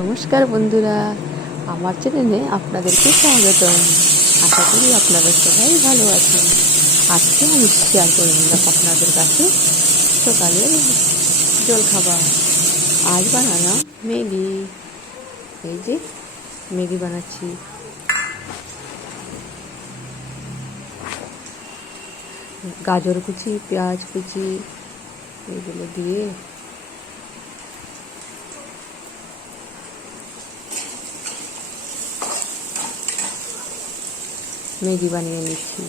নমস্কার বন্ধুরা, আমার চ্যানেলে আপনাদেরকে স্বাগতম। আশা করি আপনারা সবাই ভালো আছেন। আজকে আমি শেয়ার করে নিলাম আপনাদের কাছে সকালের জলখাবার। আজ বানালাম ম্যাগি। এই যে ম্যাগি বানাচ্ছি। গাজর কুচি, পেঁয়াজ কুচি এগুলো দিয়ে ম্যাগি বানিয়ে নিচ্ছি।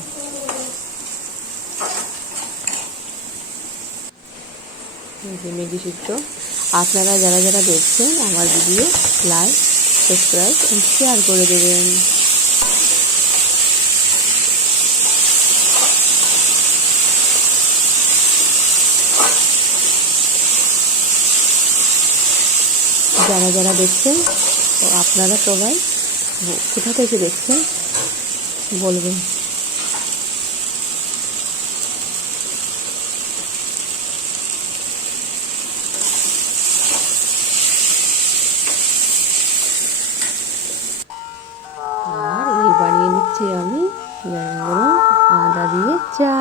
এই যে ম্যাগি সিদ্ধ। আপনারা যারা যারা দেখছেন আমার ভিডিও লাইক, সাবস্ক্রাইব এবং শেয়ার করে দেবেন। যারা যারা দেখছেন তো আপনারা সবাই কোথা থেকে দেখছেন বলবেন। আর এই বানিয়ে নিচ্ছি আমি আদা দিয়ে চা।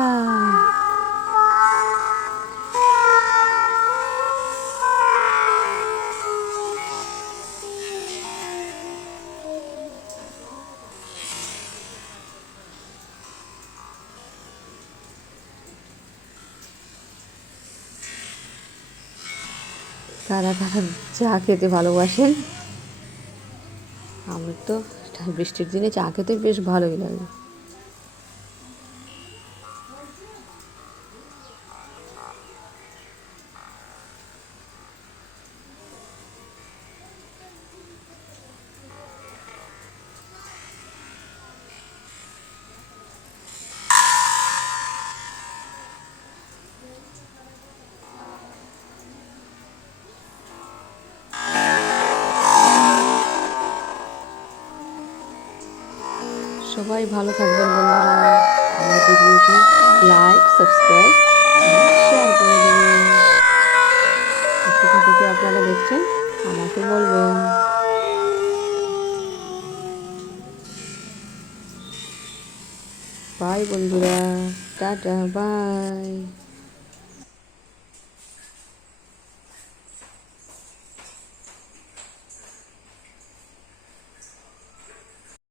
কারা কারা চা খেতে ভালোবাসেন? আমি তো বৃষ্টির দিনে চা খেতে বেশ ভালোই লাগে। সবাই ভালো থাকবেন বন্ধুরা। আমার ভিডিওটি লাইক, সাবস্ক্রাইব, শেয়ার করে দেবেন। কোথা থেকে আপনারা দেখছেন আমাকে বলবেন। বাই বন্ধুরা, টাটা, বাই।